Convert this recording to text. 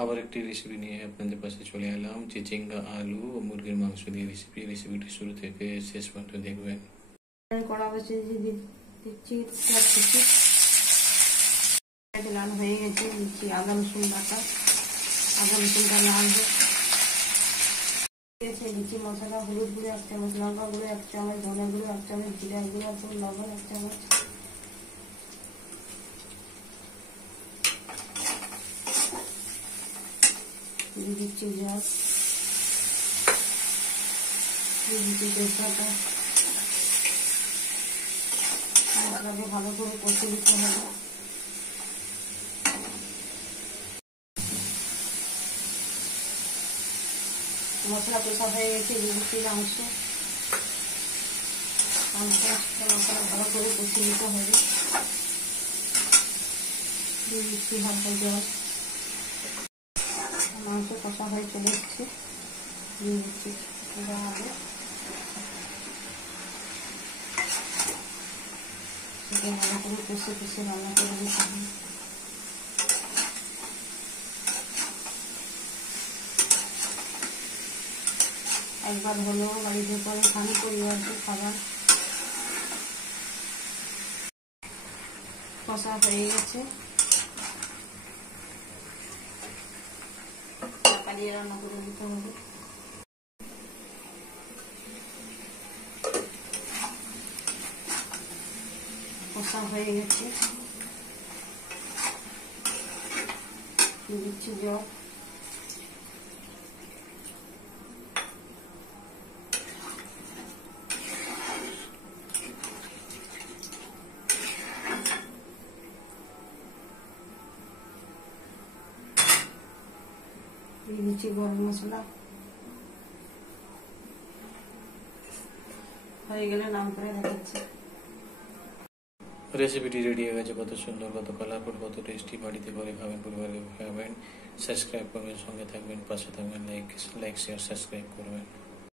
আবার একটি রেসিপি নিয়ে আপনাদের পাশে চলে এলাম, চিচিঙ্গা আলু ও মুরগির মাংস দিয়ে রেসিপি। রেসিপিটি শুরু থেকে শেষ পর্যন্ত দেখবেন। কড়া বসে দিচ্ছি লাল হয়ে গেছে, দিচ্ছি আদা রসুন বাটা। আদা রসুনটা লাল হয়েছে, দিচ্ছি মশলা, হলুদ গুঁড়ো 1 চামচ, লঙ্কা গুঁড়ো 1 চামচ, ধনে গুঁড়ো 1 চামচ, জিরা গুঁড়ো, লবণ 1 চামচ, দিয়ে দিচ্ছি জল, দিয়ে দিচ্ছি তেজপাতা। মশলাকে ভালো করে কষে দিতে হবে। মশলা কষা হয়ে গেছে, দিয়ে দিচ্ছি মাংস। মশলা ভালো করে কষে দিতে হবে। দিয়ে দিচ্ছি হালকা জল। মাংস কষা হয়ে চলে এসছে, দিয়ে দিচ্ছি আলু। সেটা ভালো করে কষে রান্না করে দিতে হবে। একবার হলেও বাড়িতে করে খান, পরিবারকে খাবার। কষা হয়ে গেছে, ঢাকা দিয়ে রান্না করে দিতে হবে। কষা হয়ে গেছে, দিচ্ছি জল। দিয়ে দিচ্ছি গরম মশলা। হয়ে গেলে নাম করে দেখাচ্ছি। রেসিপিটি রেডি হয়ে গেছে। কত সুন্দর, কত কালারফুল, কত টেস্টি। বাড়িতে করে খাবেন, পরিবারকে খাবেন। সাবস্ক্রাইব করবেন, সঙ্গে থাকবেন, পাশে থাকবেন। লাইক শেয়ার সাবস্ক্রাইব করবেন।